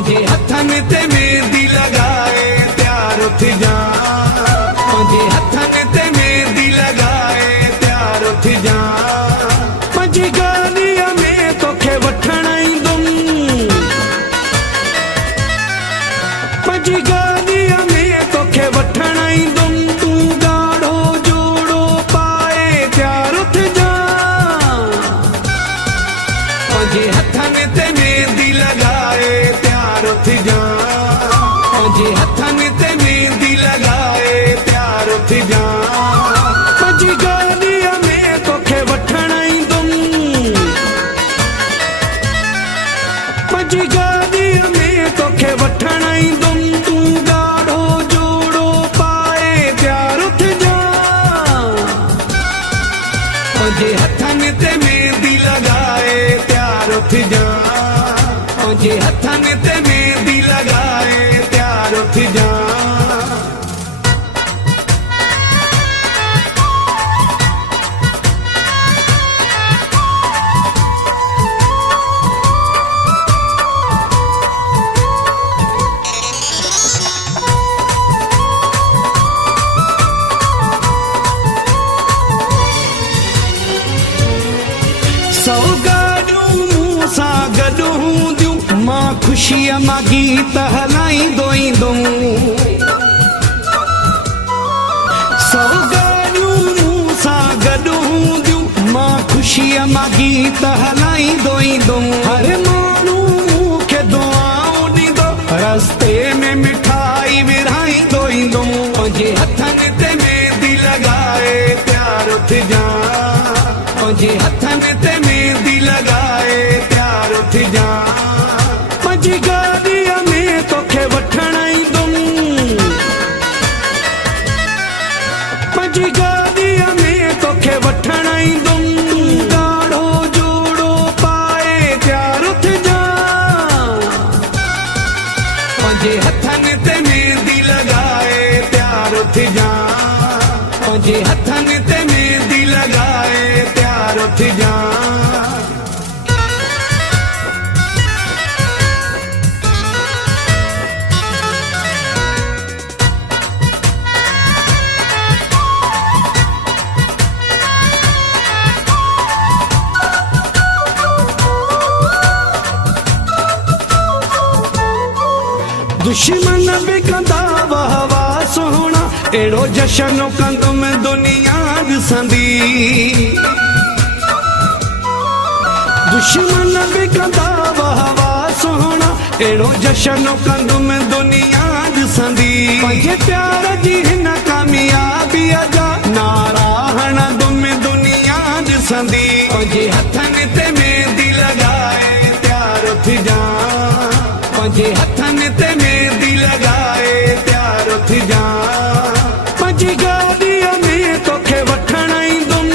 पंजे हथन ते मेहंदी लगाए त्यार उठ जा, पंजे हथन ते मेहंदी लगाए त्यार उठ जा। पंजी गालिया में तोखे वठण ईंदुम, पंजी गालिया में तोखे वठण ईंदुम। तू गाढ़ो जोड़ो पाए त्यार उठ जा, पंजे हथन ते मेहंदी लगाए त्यार उठ जा, पंजे हथन ते मेहंदी लगाए त्यार उठ जा। पंजी गालिया में तोखे वठण ईंदुम, पंजी गालिया में तोखे वठण ईंदुम। तू गाढ़ो जोड़ो पाए त्यार उठ जा, पंजे हथन ते मेहंदी लगाए त्यार उठ जा, पंजे हथन ते मेहंदी लगाए त्यार उठ जा। सौगारियूं मूं सां गॾु हूंदियूं, मां ख़ुशीअ मां गीत हलाईंदो ईंदुमि। सौगारियूं मूं सां गॾु हूंदियूं, मां ख़ुशीअ मां गीत हलाईंदो ईंदुमि। हर माण्हू मूंखे दुआऊं ॾींदो, रस्ते में मिठाई विरहाईंदो ईंदुमि। पंजे हथन ते मेहंदी लगाए त्यार उठ जा, पंजे हथन ते मेहंदी लगाए त्यार उठ जा। पंजी गालिया में तोखे वठण ईंदुम, पंजी गालिया में तोखे वठण ईंदुम। तू गाढ़ो जोड़ो पाए त्यार उठ जा, पंजे हथन ते मेहंदी लगाए त्यार उठ जा, पंजे हथन ते मेहंदी लगाए त्यार उठ जा। दुश्मन भी कंदा वाह वाह सोहणा, अहिड़ो जशन कंदुमि दुनिया ॾिसंदी। दुश्मन भी कंदा वाह वाह सोहणा, अहिड़ो जशन कंदुमि दुनिया ॾिसंदी। पंहिंजे प्यार जी हिन कामयाबीअ जा नारा हणंदुमि दुनिया ॾिसंदी। पंहिंजे हथन ते मेहंदी लगाए त्यार उठ जा, पंजे हथन ते मेहंदी लगाए त्यार उठ जा। पंजी गालिया में तोखे वठण ईंदुम,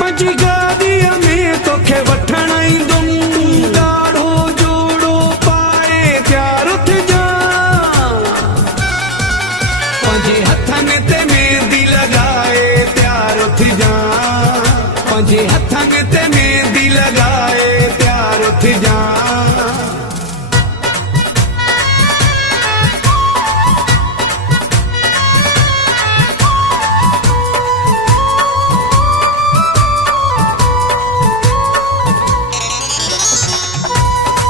पंजी गालिया में तोखे वठण ईंदुम। तू गाढ़ो जोड़ो पाए त्यार उठ जा, पंजे हथन ते मेहंदी लगाए त्यार उठ जा, पंजे हथन ते मेहंदी लगाए त्यार उठ जा।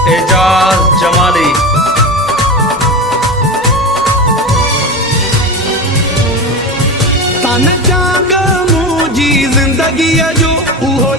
एजाज जमाली। तन जाग मुंहिंजी ज़िंदगीअ जो उहो